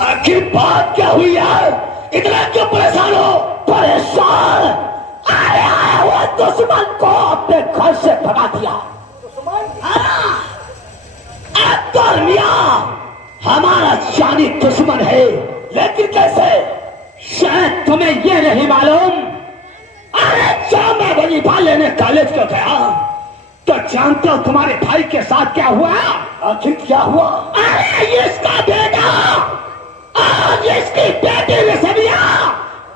आखिर बात क्या हुई यार? इतना क्यों परेशान हो? परेशान? अरे आया हुआ दुश्मन को अपने घर से भगा दिया। अब्दुल मियां हमारा जानी दुश्मन है, लेकिन कैसे? शायद तुम्हें ये नहीं मालूम। अरे जब मैं वजीफा लेने कॉलेज को गया तो जानते हो तुम्हारे भाई के साथ क्या हुआ? आखिर क्या हुआ? अरे इसका बेटा और इसकी बेटी रसमिया,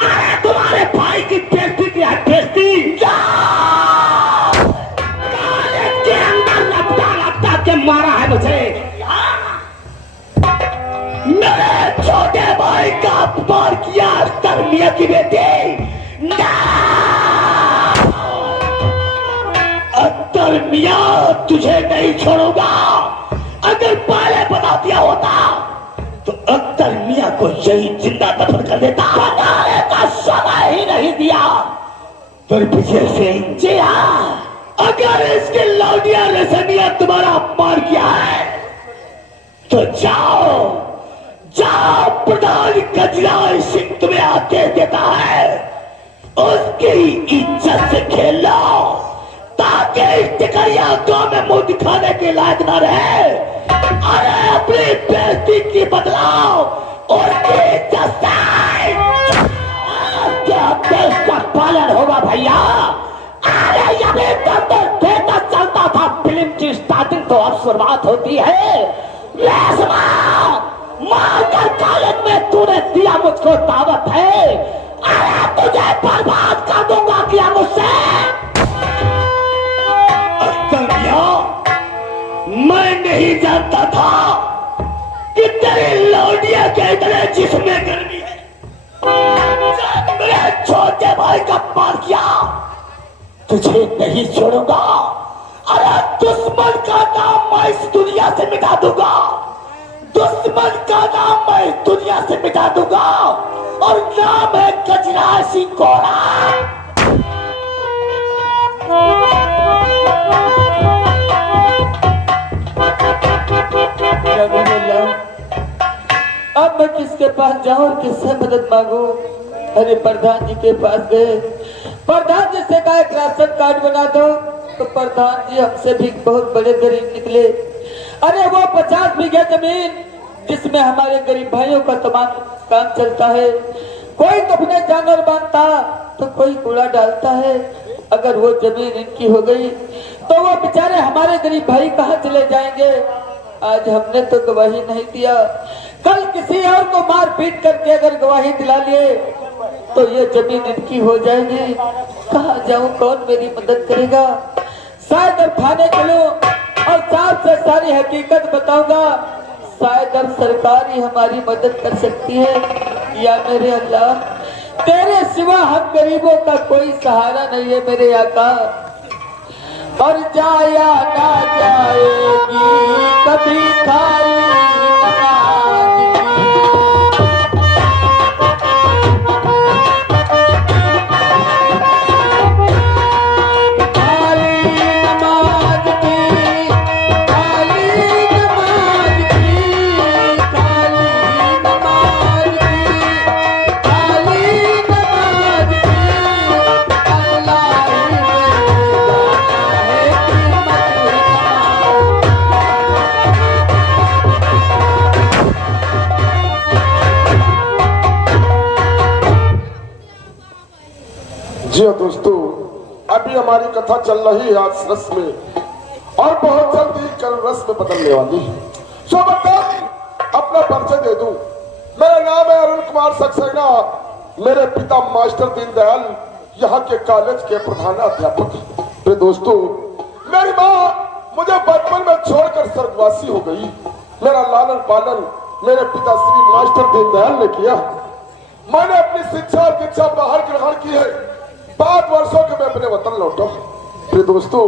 अरे तुम्हारे भाई की बेटी की बेटी कॉलेज के अंदर लपटा लपटा के मारा है मुझे। मेरे छोटे भाई का अपमान किया अख्तर मियां की बेटी। अख्तर मियां तुझे नहीं छोड़ूंगा। अगर पहले बता दिया होता तो अख्तर मियां को यही जिंदा दफन कर देता। बताने का समय ही नहीं दिया। दुर्विजय सिंह जी हाँ, अगर इसकी लौटिया रसमिया तुम्हारा अपमान किया है तो जाओ जाओ, प्रधान गजराज सिंह तुम्हें आदेश देता है उसकी इज्जत से खेल लो, ताकि इस टिकरिया गांव में मुंह दिखाने के लायक न रहे। अरे अपनी बेइज्जती की बदलाव उसकी इज्जत से क्या देश का पालन होगा भैया। अरे यही तो देखता चलता था, फिल्म की स्टार्टिंग तो अब शुरुआत होती है। मारकर कॉलेज में तूने दिया मुझको दावत है, अरे तुझे बर्बाद कर दूंगा क्या मुझसे? मैं नहीं जानता था कि तेरी लौटिया के इतने जिस्म गर्मी है। मेरे छोटे भाई का मार किया, तुझे नहीं छोड़ूंगा। अरे दुश्मन का नाम मैं इस दुनिया से मिटा दूंगा, दुश्मन का नाम मैं इस दुनिया से मिटा दूंगा, और नाम है गजराज सिंह कोड़ा। अब मैं किसके पास जाऊं और किससे मदद मांगू? अरे प्रधान जी के पास गए, प्रधान जी से कहा राशन कार्ड बना दो, तो प्रधान जी हमसे भी बहुत बड़े गरीब निकले। अरे वो 50 बीघे जमीन जिसमें हमारे गरीब भाइयों का तमाम काम चलता है, कोई कपड़े जानवर बांधता तो कोई कूड़ा डालता है। अगर वो जमीन इनकी हो गई तो वो बेचारे हमारे गरीब भाई कहाँ चले जाएंगे? आज हमने तो गवाही नहीं दिया, कल किसी और को मार पीट करके अगर गवाही दिला लिए तो ये जमीन इनकी हो जाएगी। कहाँ जाऊं, कौन मेरी मदद करेगा? शायद अब थाने चलूं और साहब से सारी हकीकत बताऊंगा। शायद अब सरकार ही हमारी मदद कर सकती है। या मेरे अल्लाह, तेरे सिवा हम गरीबों का कोई सहारा नहीं है मेरे आका। और जाया ना जाएगी कभी खाली नमाज जी हाँ दोस्तों, अभी हमारी कथा चल रही है आज रस में और बहुत जल्दी कल रस में बदलने वाली है। सो बता अपना परिचय दे दूं। मेरा नाम है अरुण कुमार सक्सेना। मेरे पिता मास्टर दीनदयाल यहाँ के कॉलेज के प्रधानाध्यापक हैं। मेरे दोस्तों, मेरी माँ मुझे बचपन में छोड़कर स्वर्गवासी हो गई। मेरा लालन पालन मेरे पिता श्री मास्टर दीनदयाल ने किया। मैंने अपनी शिक्षा और दीक्षा बाहर ग्रहण की है। 5 वर्षों के मैं अपने वतन लौटा। मेरे दोस्तों,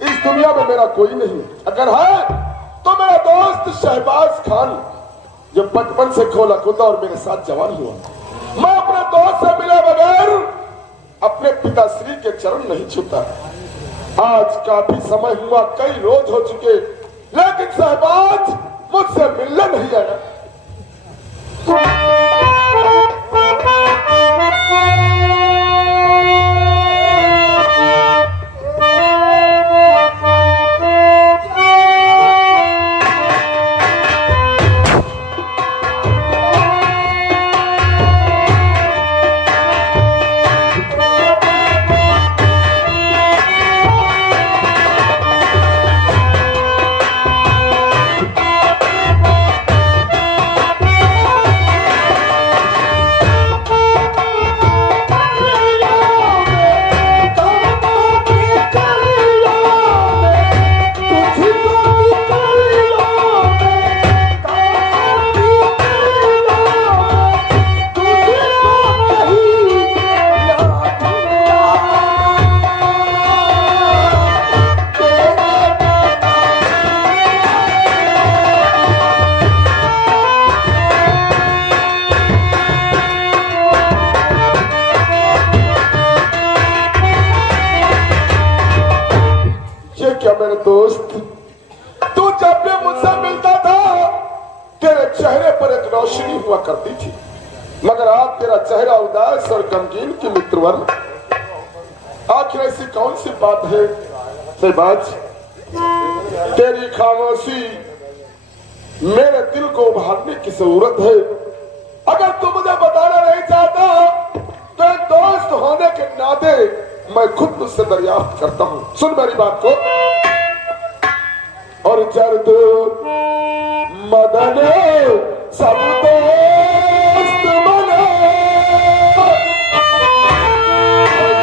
इस दुनिया में मेरा कोई नहीं, अगर है तो मेरा दोस्त शहबाज खान, जो बचपन से खोला कूदा और मेरे साथ जवान हुआ। मैं अपने दोस्त से मिले बगैर अपने पिताश्री के चरण नहीं छूता। आज काफी समय हुआ, कई रोज हो चुके, लेकिन शहबाज मुझसे मिलने नहीं आया। मेरे दोस्त, तू जब भी मुझसे मिलता था तेरे चेहरे पर एक रोशनी हुआ करती थी, मगर आज तेरा चेहरा उदास और गमगीन की मित्रवर। आखिर ऐसी कौन सी बात है शहबाज? तेरी खामोशी मेरे दिल को उभारने की जरूरत है। अगर तू मुझे बताना नहीं चाहता तो एक दोस्त होने के नाते मैं खुद तुझसे दरियाफ्त करता हूं। सुन मेरी बात को। और जर्द मदने सब दोस्त बने,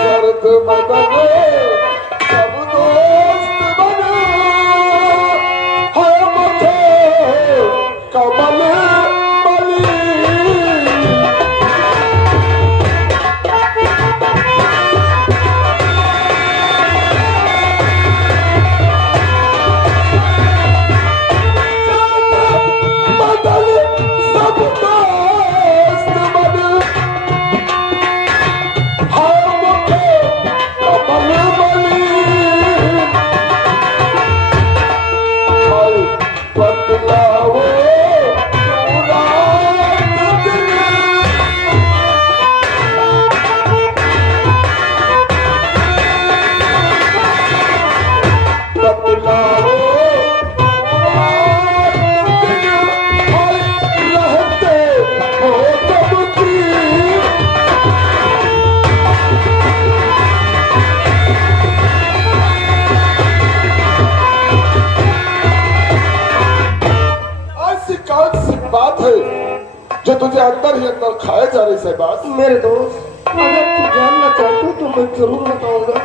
जर्द मदने सब दोस्त बने, है मुझे कमल जो तुझे अंदर ही अंदर खाए जा रही शहबाज। मेरे दोस्त, अगर तू जानना चाहते हो तो मैं जरूर बताऊंगा।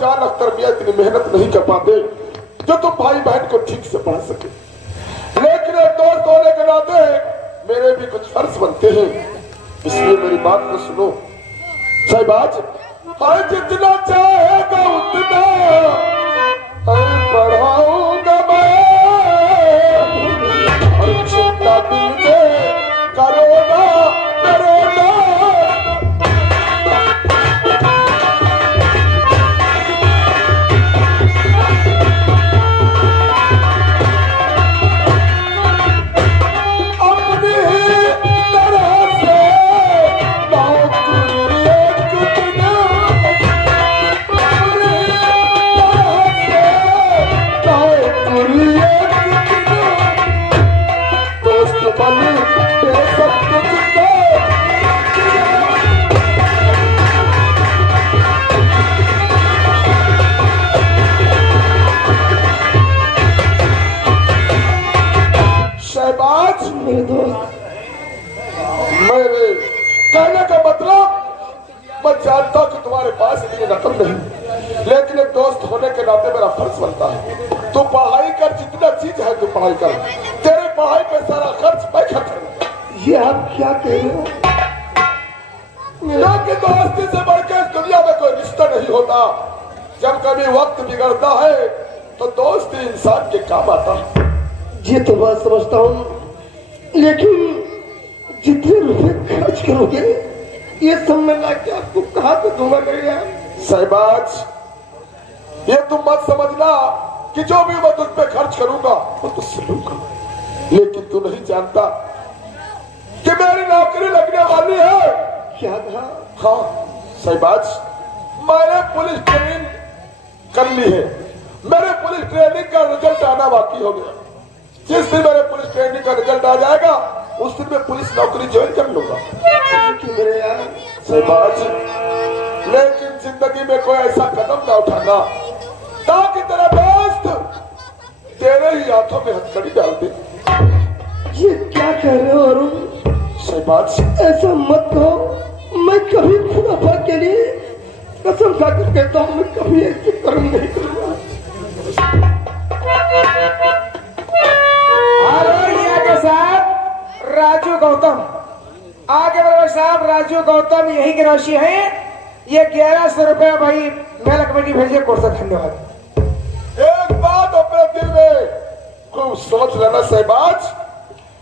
जान अख्तर मियां इतनी मेहनत नहीं कर पाते जो तुम भाई बहन को ठीक से पढ़ा सके, लेकिन एक दोस्त होने के नाते मेरे भी कुछ फर्ज बनते हैं, इसलिए मेरी बात को सुनो। शहबाज, हर जितना चाहेगा उतना पढ़ाऊंगा मैं, और चिंता दिल में करोगा करोगा। शहबाज, मेरे दोस्त, मेरे कहने का मतलब मैं जानता हूं कि तुम्हारे पास इतनी रकम नहीं, लेकिन एक दोस्त होने के नाते मेरा फर्ज बनता है तू पढ़ाई कर, जितना चीज है तू पढ़ाई कर, तेरे पढ़ाई पे सारा खर्च मैं खर्च। ये आप क्या कह रहे हो? क्योंकि दोस्ती से बढ़कर इस दुनिया में कोई रिश्ता नहीं होता। जब कभी वक्त बिगड़ता है तो दोस्ती इंसान के काम आता है। ये तो बात समझता हूँ, लेकिन जितने रुपए खर्च करोगे ये सब मैं लाके आपको कहाँ से दूंगा मेरे यार? शहबाज, ये तुम मत समझना कि जो भी मैं तुझ पे खर्च करूंगा वो तुझसे लूंगा, लेकिन तू नहीं जानता कि मेरी नौकरी लगने वाली है। क्या कहा? हाँ शहबाज, मैंने पुलिस ट्रेनिंग कर ली है, मेरे पुलिस ट्रेनिंग का रिजल्ट आना बाकी हो गया। जिस दिन मेरे पुलिस ट्रेनिंग का रिजल्ट आ जाएगा उस दिन मैं पुलिस नौकरी ज्वाइन कर लूंगा। मेरे यार शहबाज, लेकिन जिंदगी में कोई ऐसा कदम ना उठाना ताकि तेरा दोस्त तेरे ही हाथों में हथकड़ी डाल दे। ये क्या कह रहे हो अरुण? शहबाज, ऐसा मत कहो, मैं कभी खुदा पाक के लिए कसम खाकर कहता हूँ मैं कभी ऐसे कर्म नहीं करूंगा। साहब राजू गौतम आगे बढ़ो साहब। राजू गौतम यही की राशि है, ये 1100 रुपया भाई मेला कमेटी भेजिए कोर्स। धन्यवाद। एक बात अपने दिल में खूब सोच लेना शहबाज,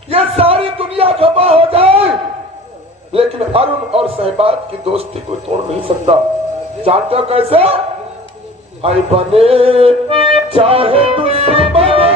ये सारी दुनिया खपा हो जाए लेकिन अरुण और शहबाज की दोस्ती कोई तोड़ नहीं सकता। जानते हो कैसे? भाई बने चाहे दुश्मन हमारा,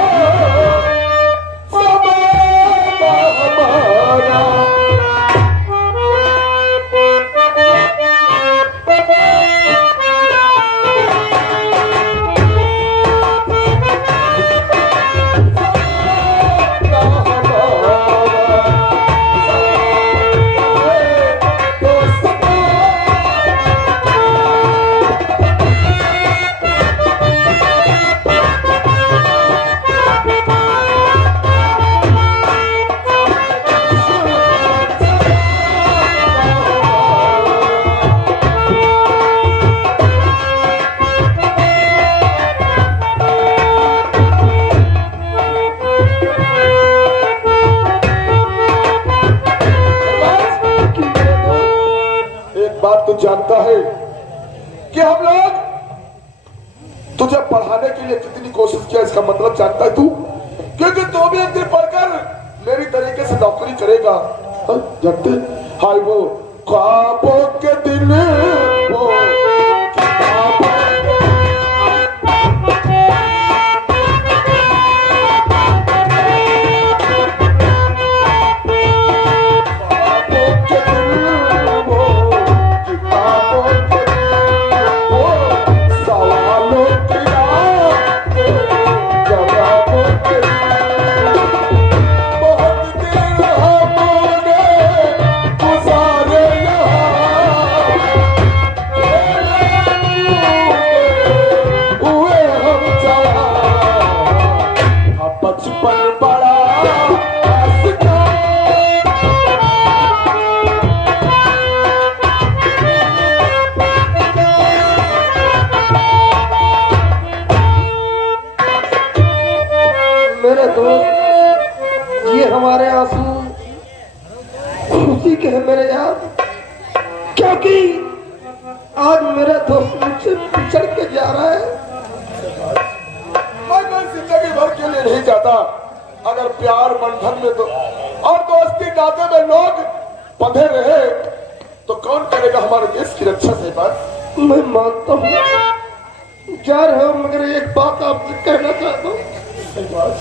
जानता है कि हम लोग तुझे पढ़ाने के लिए कितनी कोशिश किया, इसका मतलब जानता है तू? क्योंकि तू भी एक दिन पढ़कर मेरी तरीके से नौकरी करेगा। जानते हाय वो ख्वाबों के दिन वो दादा, अगर प्यार बंधन में तो और दोस्ती नाते में लोग बंधे रहे तो कौन करेगा हमारे देश की रक्षा? सहबाज मैं मानता हूँ जा रहे हो, मगर एक बात आपसे कहना चाहता हूँ। सहबाज,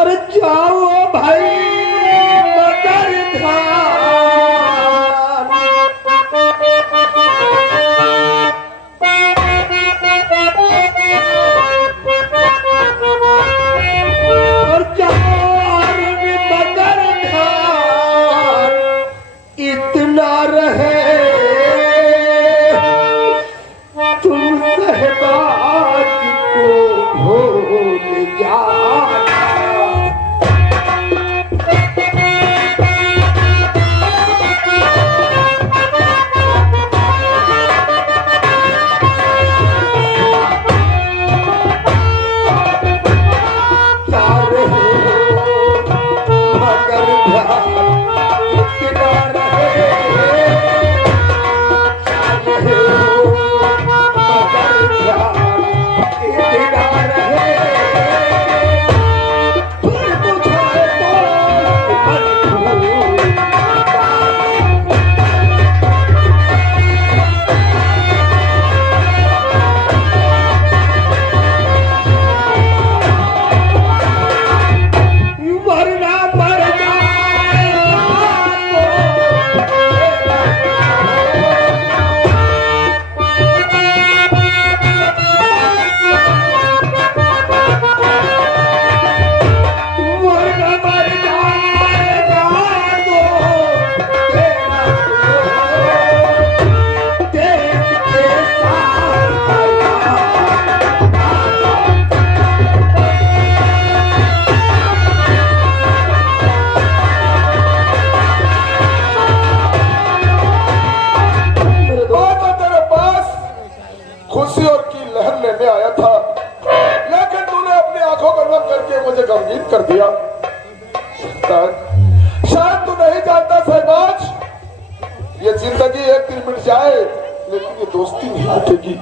अरे जाओ भाई मगर धाम। और जाओ मगर धाम, इतना रहे तुम सहबाज को भूल जाना। खुशी और की लहर लेने आया था, लेकिन तूने अपनी आंखों को नम करके मुझे गमगीन कर दिया। शायद तू नहीं जानता सहबाज, ये जिंदगी एक दिन मिट जाए लेकिन ये दोस्ती नहीं मिटेगी।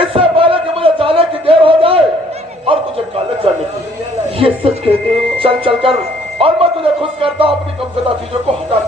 इससे पहले कि मुझे जाने की देर हो जाए और तुझे कॉलेज जाने की। ये सच कहते हो? चल चल कर, और मैं तुझे खुश करता हूँ अपनी कमजोर चीजों को हटा।